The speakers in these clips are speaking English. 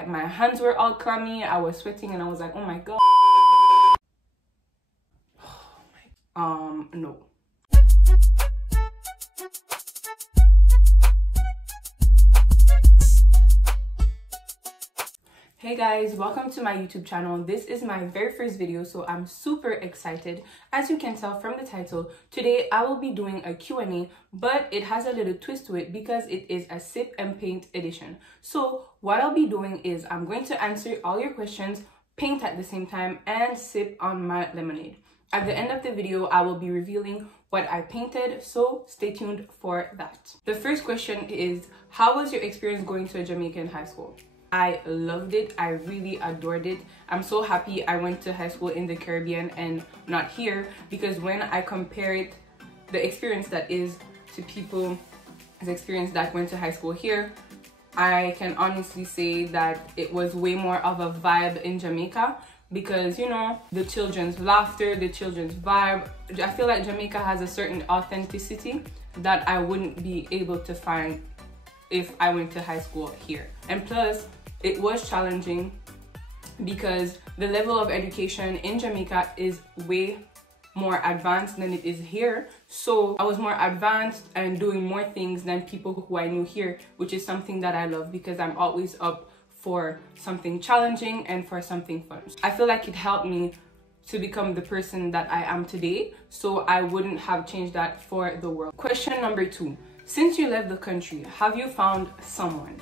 Like my hands were all clammy, I was sweating, and I was like, oh my god. No. Hey guys, welcome to my YouTube channel. This is my very first video, so I'm super excited. As you can tell from the title, today I will be doing a Q&A, but it has a little twist to it because it is a sip and paint edition. So what I'll be doing is I'm going to answer all your questions, paint at the same time, and sip on my lemonade. At the end of the video, I will be revealing what I painted, so stay tuned for that. The first question is, how was your experience going to a Jamaican high school? I loved it. I really adored it. I'm so happy I went to high school in the Caribbean and not here, because when I compare it, the experience that is to people's experience that went to high school here, I can honestly say that it was way more of a vibe in Jamaica, because you know, the children's laughter, the children's vibe. I feel like Jamaica has a certain authenticity that I wouldn't be able to find if I went to high school here. And plus, it was challenging because the level of education in Jamaica is way more advanced than it is here. So I was more advanced and doing more things than people who I knew here, which is something that I love because I'm always up for something challenging and for something fun. I feel like it helped me to become the person that I am today, so I wouldn't have changed that for the world. Question number 2. Since you left the country, have you found someone?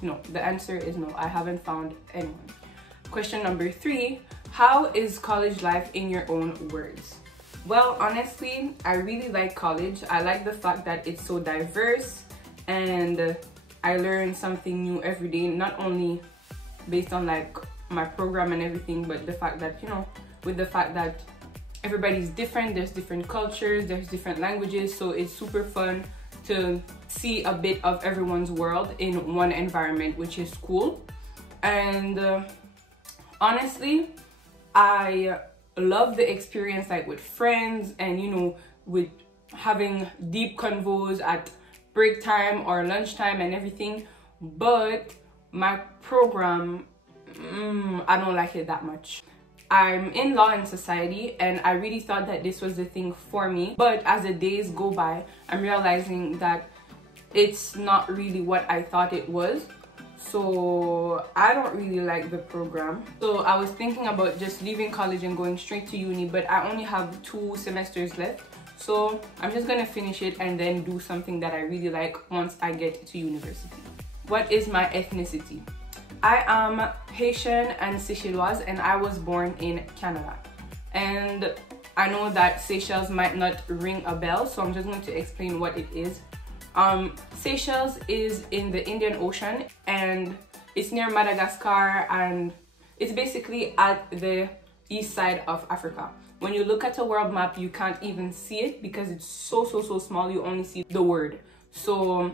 No, the answer is no, I haven't found anyone. Question number 3, how is college life in your own words? Well, honestly, I really like college. I like the fact that it's so diverse and I learn something new every day, not only based on like my program and everything, but the fact that, you know, with the fact that everybody's different, there's different cultures, there's different languages, so it's super fun to see a bit of everyone's world in one environment, which is cool. And honestly, I love the experience like with friends and, you know, with having deep convos at break time or lunchtime and everything. But my program, I don't like it that much. I'm in law and society and I really thought that this was the thing for me, but as the days go by, I'm realizing that it's not really what I thought it was. So I don't really like the program. So I was thinking about just leaving college and going straight to uni, but I only have 2 semesters left. So I'm just gonna finish it and then do something that I really like once I get to university. What is my ethnicity? I am Haitian and Seychelloise, and I was born in Canada. And I know that Seychelles might not ring a bell, so I'm just going to explain what it is. Seychelles is in the Indian Ocean and it's near Madagascar, and it's basically at the east side of Africa. When you look at a world map, you can't even see it because it's so small, you only see the word. So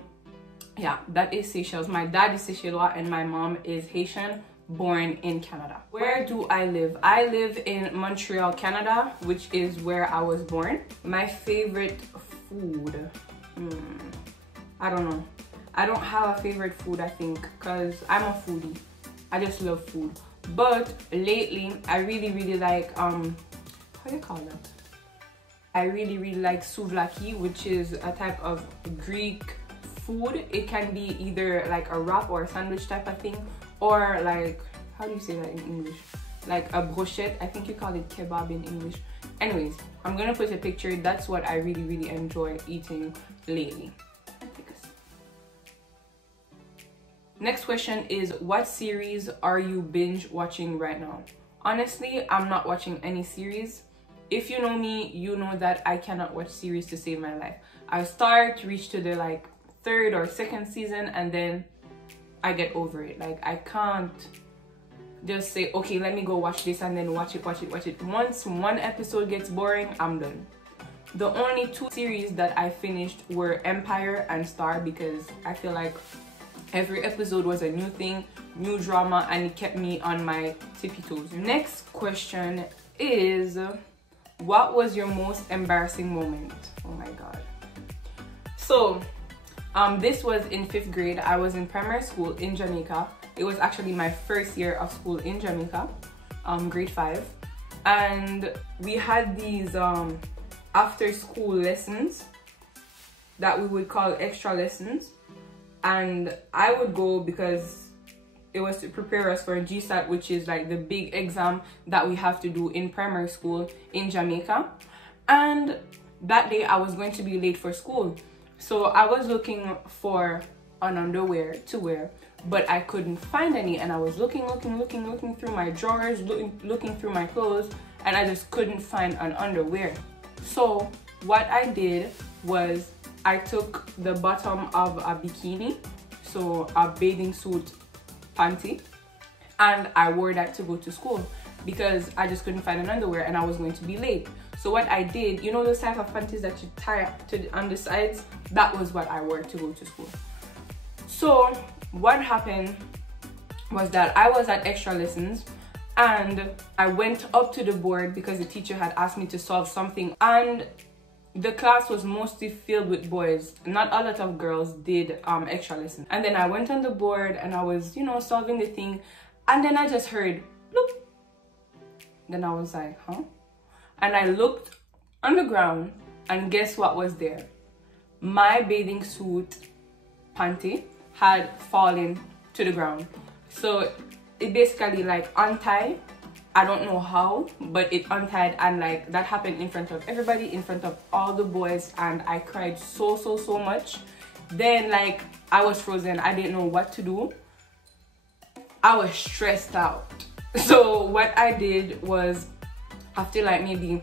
yeah, that is Seychelles. My dad is Seychellois and my mom is Haitian, born in Canada. Where do I live? I live in Montreal, Canada, which is where I was born. My favorite food, I don't know. I don't have a favorite food, I think, because I'm a foodie. I just love food. But lately, I really like, how do you call that? I really like souvlaki, which is a type of Greek food. It can be either like a wrap or a sandwich type of thing, or like, how do you say that in English? Like a brochette. I think you call it kebab in English. Anyways, I'm gonna put a picture. That's what I really enjoy eating lately. Next question is, what series are you binge watching right now? Honestly, I'm not watching any series. If you know me, you know that I cannot watch series to save my life. I start, reach to the like 3rd or 2nd season, and then I get over it. Like, I can't just say, okay, let me go watch this and then watch it. Once one episode gets boring, I'm done. The only 2 series that I finished were Empire and Star, because I feel like every episode was a new thing, new drama, and it kept me on my tippy toes. Next question is, what was your most embarrassing moment? Oh my god. So this was in 5th grade. I was in primary school in Jamaica, It was actually my first year of school in Jamaica, grade 5. And we had these after school lessons that we would call extra lessons. And I would go because it was to prepare us for GSAT, which is like the big exam that we have to do in primary school in Jamaica. And that day I was going to be late for school. So I was looking for an underwear to wear, but I couldn't find any. And I was looking through my drawers, looking through my clothes, and I just couldn't find an underwear. So what I did was I took the bottom of a bikini, so a bathing suit panty, and I wore that to go to school because I just couldn't find an underwear and I was going to be late. So what I did, you know those type of panties that you tie up on the sides? That was what I wore to go to school. So what happened was that I was at extra lessons and I went up to the board because the teacher had asked me to solve something, and the class was mostly filled with boys. Not a lot of girls did extra lessons. And then I went on the board and I was, you know, solving the thing, and then I just heard bloop. Then I was like, huh? And I looked on the ground, and guess what was there? My bathing suit panty had fallen to the ground. So it basically like untied. I don't know how, but it untied, and like that happened in front of everybody, in front of all the boys, and I cried so much. Then like I was frozen. I didn't know what to do. I was stressed out. So what I did was, after like maybe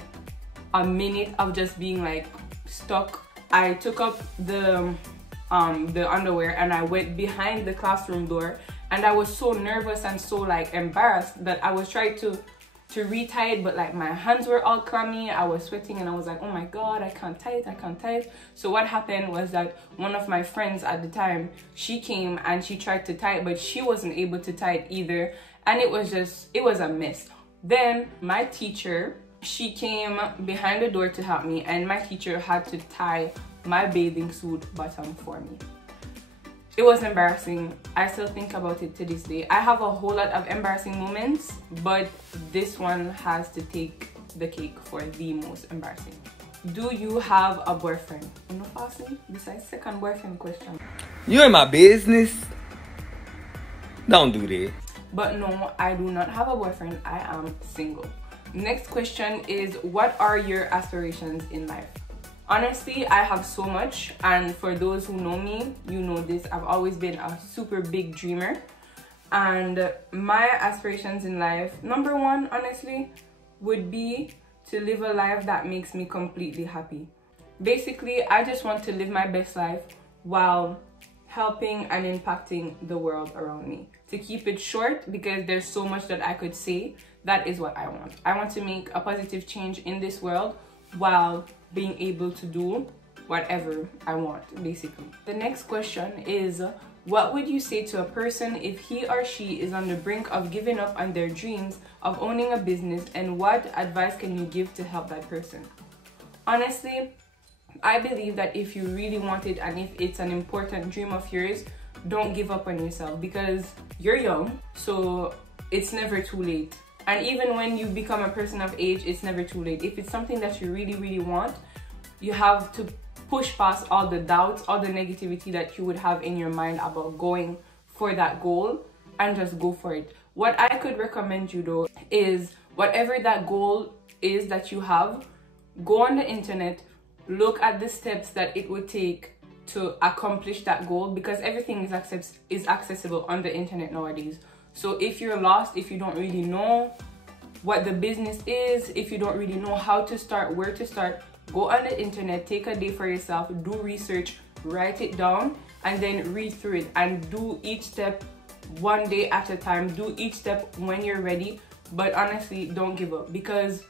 a minute of just being like stuck, I took up the underwear and I went behind the classroom door, and I was so nervous and so like embarrassed that I was trying to retie it, but like my hands were all clammy. I was sweating and I was like, oh my god, I can't tie it. So what happened was that one of my friends at the time, she came and she tried to tie it, but she wasn't able to tie it either, and it was a mess. Then my teacher, she came behind the door to help me, and my teacher had to tie my bathing suit bottom for me. It was embarrassing. I still think about it to this day. I have a whole lot of embarrassing moments, but this one has to take the cake for the most embarrassing. Do you have a boyfriend? You know, Fassi, this is second boyfriend question. You in my business? Don't do that. But no, I do not have a boyfriend. I am single. Next question is, what are your aspirations in life? Honestly, I have so much, and for those who know me, you know this. I've always been a super big dreamer, and my aspirations in life, number one, honestly, would be to live a life that makes me completely happy. Basically, I just want to live my best life while helping and impacting the world around me. To keep it short, because there's so much that I could say, that is what I want. I want to make a positive change in this world while being able to do whatever I want, basically. The next question is, what would you say to a person if he or she is on the brink of giving up on their dreams of owning a business, and what advice can you give to help that person? Honestly, I believe that if you really want it and if it's an important dream of yours, don't give up on yourself, because you're young, so it's never too late. And even when you become a person of age, it's never too late. If it's something that you really want, you have to push past all the doubts, all the negativity that you would have in your mind about going for that goal, and just go for it. What I could recommend you though is, whatever that goal is that you have, go on the internet, look at the steps that it would take to accomplish that goal, because everything is accessible on the internet nowadays. So if you're lost, if you don't really know what the business is, if you don't really know how to start, where to start, go on the internet, take a day for yourself, do research, write it down, and then read through it, and do each step one day at a time. Do each step when you're ready, but honestly, don't give up, because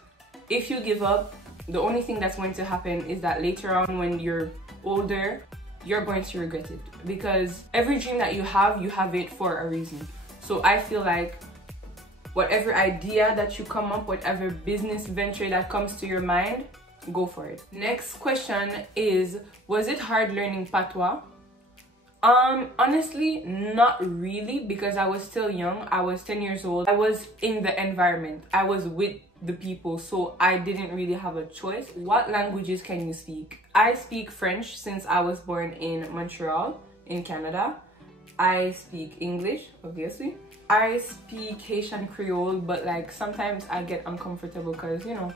if you give up, the only thing that's going to happen is that later on when you're older, you're going to regret it, because every dream that you have it for a reason. So I feel like whatever idea that you come up, whatever business venture that comes to your mind, go for it. Next question is, was it hard learning patois? Honestly, not really, because I was still young. I was 10 years old. I was in the environment. I was with the people, so I didn't really have a choice. What languages can you speak? I speak French since I was born in Montreal, in Canada. I speak English, obviously. I speak Haitian Creole, but like sometimes I get uncomfortable because, you know.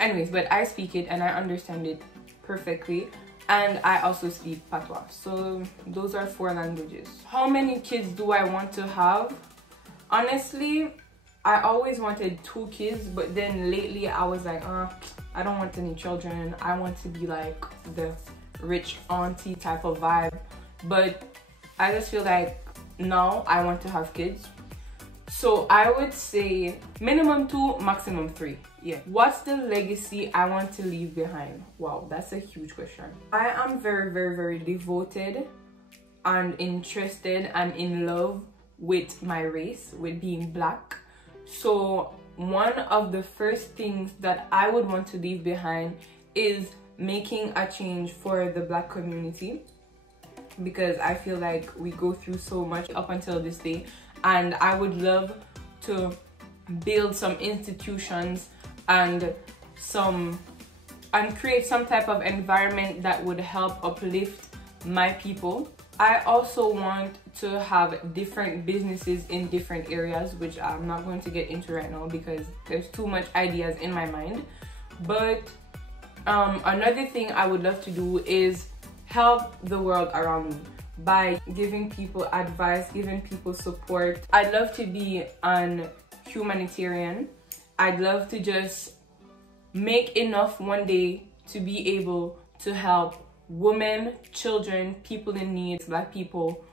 Anyways, but I speak it and I understand it perfectly. And I also speak Patois. So those are 4 languages. How many kids do I want to have? Honestly, I always wanted 2 kids, but then lately I was like, I don't want any children. I want to be like the rich auntie type of vibe. But I just feel like now I want to have kids. So I would say minimum 2, maximum 3. Yeah. What's the legacy I want to leave behind? Wow, that's a huge question. I am very, very, very devoted and interested and in love with my race, with being Black. So one of the first things that I would want to leave behind is making a change for the Black community, because I feel like we go through so much up until this day, and I would love to build some institutions and create some type of environment that would help uplift my people. I also want to have different businesses in different areas, which I'm not going to get into right now because there's too much ideas in my mind. But another thing I would love to do is help the world around me by giving people advice, giving people support. I'd love to be an humanitarian. I'd love to just make enough one day to be able to help women, children, people in need, Black people,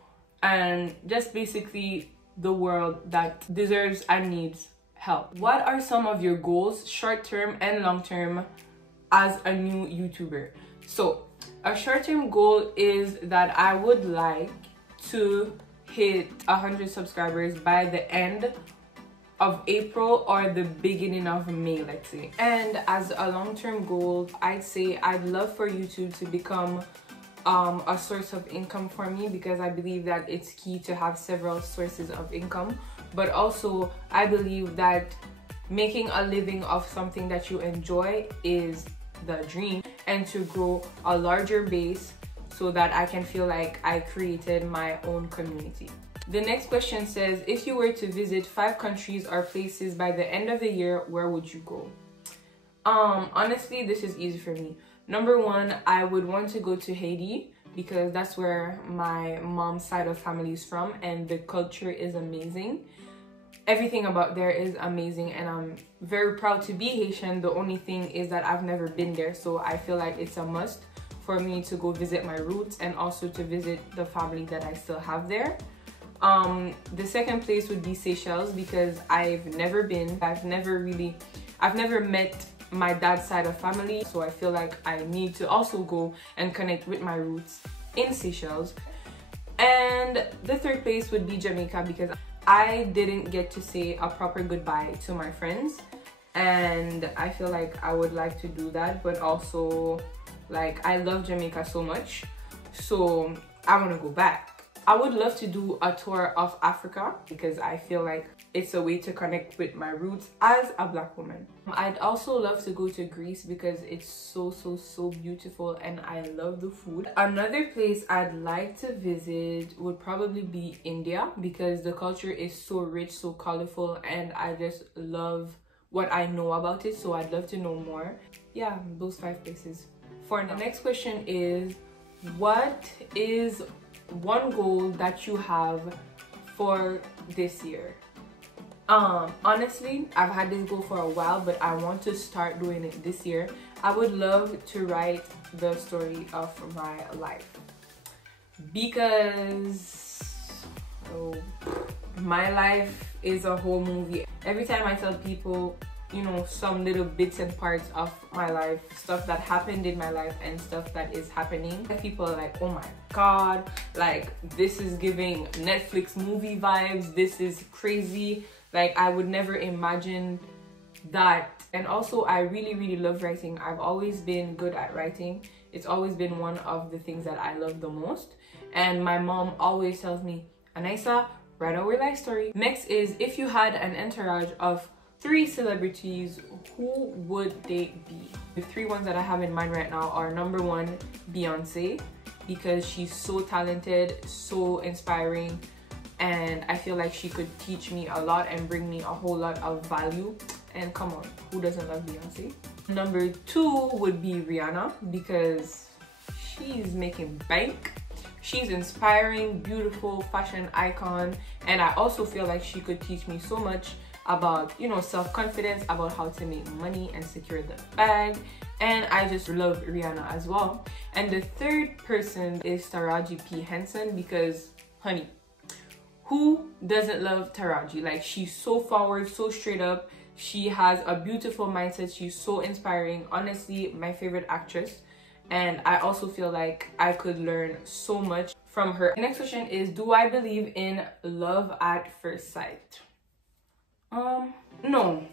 and just basically the world that deserves and needs help. What are some of your goals, short-term and long-term, as a new YouTuber? So a short-term goal is that I would like to hit 100 subscribers by the end of April or the beginning of May, let's say. And as a long-term goal, I'd say I'd love for YouTube to become a source of income for me, because I believe that it's key to have several sources of income. But also I believe that making a living of something that you enjoy is the dream, and to grow a larger base so that I can feel like I created my own community. The next question says, if you were to visit 5 countries or places by the end of the year, where would you go? Honestly, this is easy for me. Number 1, I would want to go to Haiti, because that's where my mom's side of family is from, and the culture is amazing. Everything about there is amazing, and I'm very proud to be Haitian. The only thing is that I've never been there, so I feel like it's a must for me to go visit my roots and also to visit the family that I still have there. The second place would be Seychelles, because I've never been. I've never met my dad's side of family, so I feel like I need to also go and connect with my roots in Seychelles. And the third place would be Jamaica, because I didn't get to say a proper goodbye to my friends, and I feel like I would like to do that. But also, like, I love Jamaica so much, so I want to go back. I would love to do a tour of Africa, because I feel like it's a way to connect with my roots as a Black woman. I'd also love to go to Greece, because it's so beautiful and I love the food. Another place I'd like to visit would probably be India, because the culture is so rich, so colorful, and I just love what I know about it, so I'd love to know more. Yeah, those 5 places. For the next question is, what is one goal that you have for this year? Honestly, I've had this goal for a while, but I want to start doing it this year. I would love to write the story of my life, because my life is a whole movie. Every time I tell people, you know, some little bits and parts of my life, stuff that happened in my life and stuff that is happening, people are like, oh my god, like, this is giving Netflix movie vibes, this is crazy. Like, I would never imagine that. And also, I really love writing. I've always been good at writing. It's always been one of the things that I love the most. And my mom always tells me, Anaisa, write our life story. Next is, if you had an entourage of 3 celebrities, who would they be? The 3 ones that I have in mind right now are number 1, Beyonce, because she's so talented, so inspiring, and I feel like she could teach me a lot and bring me a whole lot of value. And come on, who doesn't love Beyonce? Number 2 would be Rihanna, because she's making bank. She's inspiring, beautiful fashion icon, and I also feel like she could teach me so much about, you know, self-confidence, about how to make money and secure the bag. And I just love Rihanna as well. And the 3rd person is Taraji P. Henson, because honey, who doesn't love Taraji? Like, she's so forward, so straight up. She has a beautiful mindset. She's so inspiring. Honestly, my favorite actress. And I also feel like I could learn so much from her. The next question is, do I believe in love at first sight? No,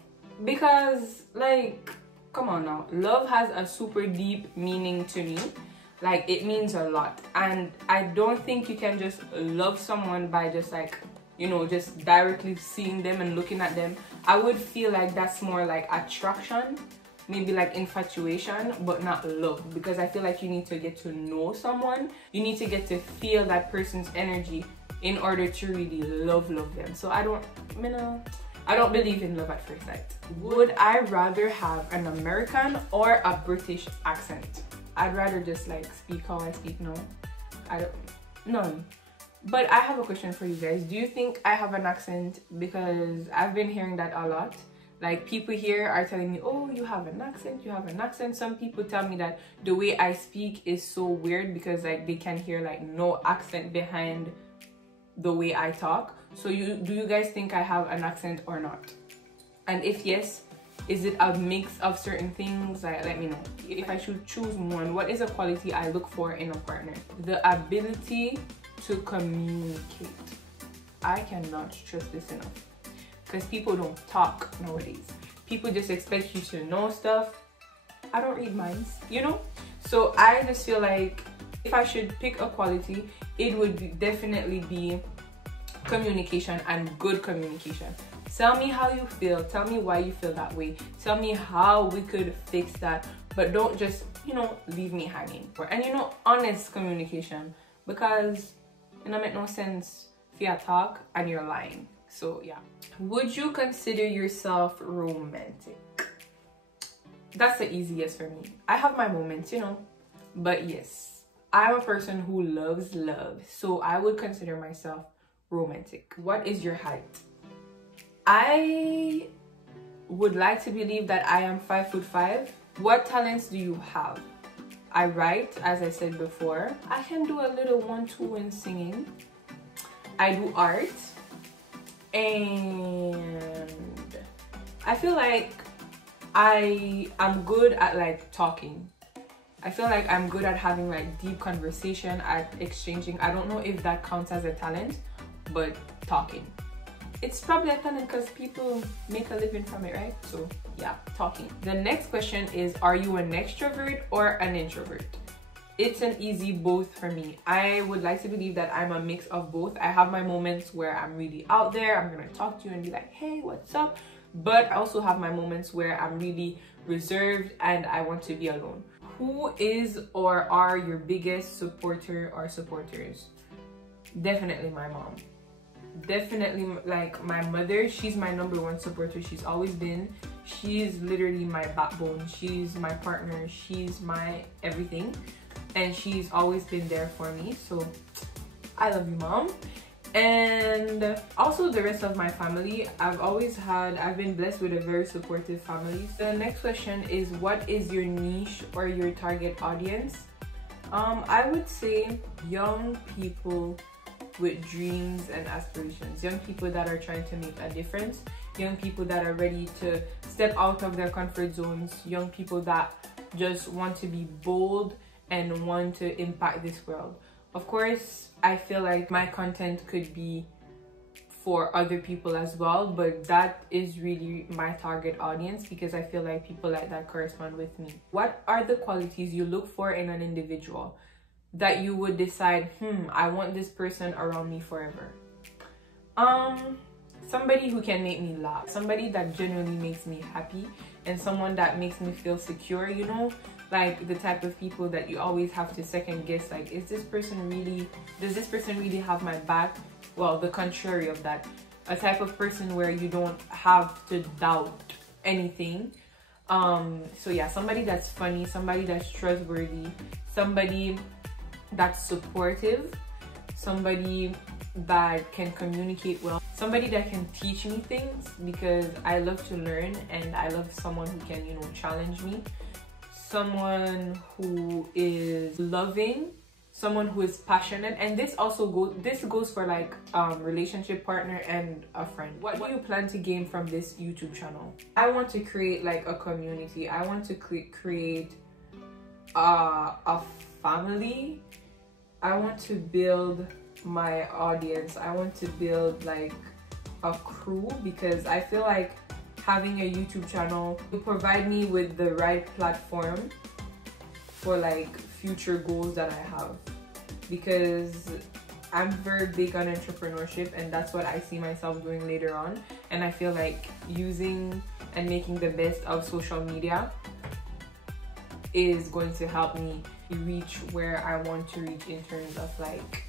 because like, come on now, love has a super deep meaning to me. Like, it means a lot, and I don't think you can just love someone by just like, you know, just directly seeing them and looking at them. I would feel like that's more like attraction, maybe like infatuation, but not love, because I feel like you need to get to know someone. You need to get to feel that person's energy in order to really love them. So I don't believe in love at first sight. Would I rather have an American or a British accent? I'd rather just like speak how I speak now. None. But I have a question for you guys. Do you think I have an accent? Because I've been hearing that a lot. Like, people here are telling me, oh, you have an accent, you have an accent. Some people tell me that the way I speak is so weird because like they can hear like no accent behind the way I talk. So do you guys think I have an accent or not? And if yes, is it a mix of certain things? Like, let me know. If I should choose one, what is a quality I look for in a partner? The ability to communicate. I cannot stress this enough, because people don't talk nowadays. People just expect you to know stuff. I don't read minds, you know? So I just feel like if I should pick a quality, it would definitely be communication, and good communication. Tell me how you feel. Tell me why you feel that way. Tell me how we could fix that. But don't just, you know, leave me hanging. And, you know, honest communication. Because it don't make no sense if you talk and you're lying. So, yeah. Would you consider yourself romantic? That's the easiest for me. I have my moments, you know. But yes, I'm a person who loves love. So I would consider myself romantic. What is your height? I would like to believe that I am 5'5". What talents do you have? I write, as I said before. I can do a little 1-2 in singing. I do art. And I feel like I am good at like talking. I feel like I'm good at having like deep conversation, at exchanging. I don't know if that counts as a talent, but talking. It's probably a talent because people make a living from it, right? So yeah, talking. The next question is, are you an extrovert or an introvert? It's an easy both for me. I would like to believe that I'm a mix of both. I have my moments where I'm really out there. I'm gonna talk to you and be like, hey, what's up? But I also have my moments where I'm really reserved and I want to be alone. Who is or are your biggest supporter or supporters? Definitely my mom. Definitely, like, my mother. She's my #1 supporter. She's always been. She's literally my backbone. She's my partner. She's my everything, and she's always been there for me. So I love you, mom. And also the rest of my family. I've been blessed with a very supportive family. The next question is, what is your niche or your target audience? I would say young people with dreams and aspirations, young people that are trying to make a difference, young people that are ready to step out of their comfort zones, young people that just want to be bold and want to impact this world. Of course, I feel like my content could be for other people as well, but that is really my target audience because I feel like people like that correspond with me. What are the qualities you look for in an individual? that you would decide, I want this person around me forever? Somebody who can make me laugh, somebody that genuinely makes me happy, and someone that makes me feel secure, you know, like the type of people that you always have to second guess, like, does this person really have my back? Well, the contrary of that, a type of person where you don't have to doubt anything. So yeah, somebody that's funny, somebody that's trustworthy, somebody that's supportive, somebody that can communicate well, somebody that can teach me things, because I love to learn and I love someone who can, you know, challenge me, someone who is loving, someone who is passionate. And this goes for like relationship partner and a friend. What do you plan to gain from this YouTube channel? I want to create like a community. I want to create a family. I want to build my audience. I want to build like a crew, because I feel like having a YouTube channel will provide me with the right platform for like future goals that I have, because I'm very big on entrepreneurship and that's what I see myself doing later on. And I feel like using and making the best of social media is going to help me reach where I want to reach in terms of like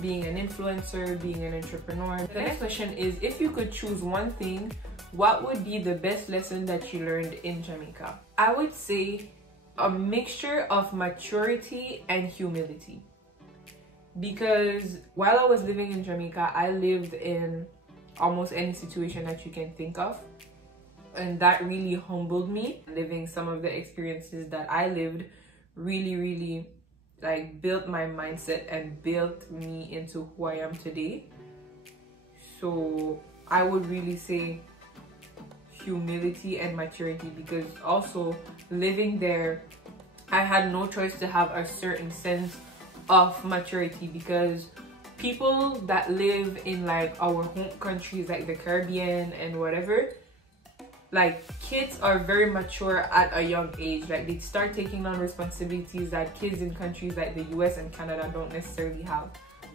being an influencer, being an entrepreneur. The next question is, if you could choose one thing, what would be the best lesson that you learned in Jamaica? I would say a mixture of maturity and humility, because while I was living in Jamaica, I lived in almost any situation that you can think of, and that really humbled me. Living some of the experiences that I lived really like built my mindset and built me into who I am today. So I would really say humility and maturity, because also living there, I had no choice to have a certain sense of maturity, because people that live in like our home countries, like the Caribbean and whatever, like kids are very mature at a young age. Like they start taking on responsibilities that kids in countries like the US and Canada don't necessarily have.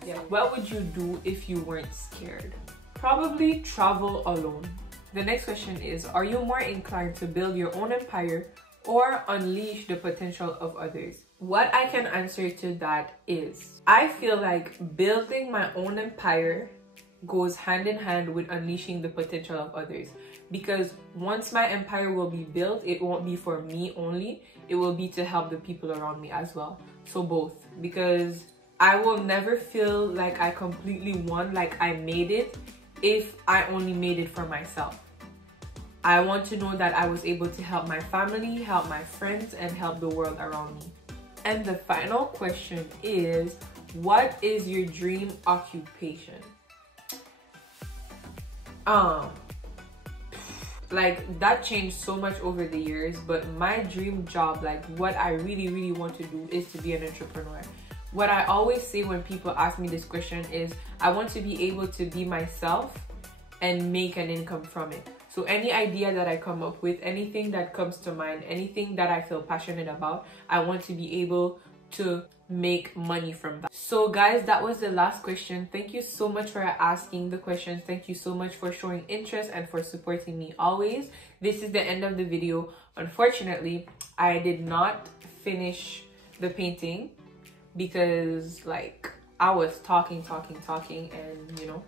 Yeah. What would you do if you weren't scared? Probably travel alone. The next question is, are you more inclined to build your own empire or unleash the potential of others? What I can answer to that is, I feel like building my own empire goes hand in hand with unleashing the potential of others, because once my empire will be built, it won't be for me only, it will be to help the people around me as well. So both, because I will never feel like I completely won, like I made it, if I only made it for myself. I want to know that I was able to help my family, help my friends, and help the world around me. And the final question is, what is your dream occupation? Like that changed so much over the years, but my dream job, like what I really want to do, is to be an entrepreneur. What I always say when people ask me this question is, I want to be able to be myself and make an income from it. So any idea that I come up with, anything that comes to mind, anything that I feel passionate about, I want to be able to make money from that. So guys, that was the last question. Thank you so much for asking the questions. Thank you so much for showing interest and for supporting me always. This is the end of the video. Unfortunately, I did not finish the painting because like I was talking and you know,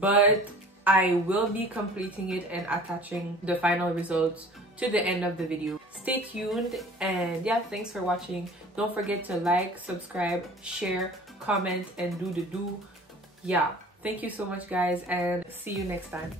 but I will be completing it and attaching the final results to the end of the video. Stay tuned, and yeah, thanks for watching. Don't forget to like, subscribe, share, comment, and do the do. Yeah, thank you so much guys, and see you next time.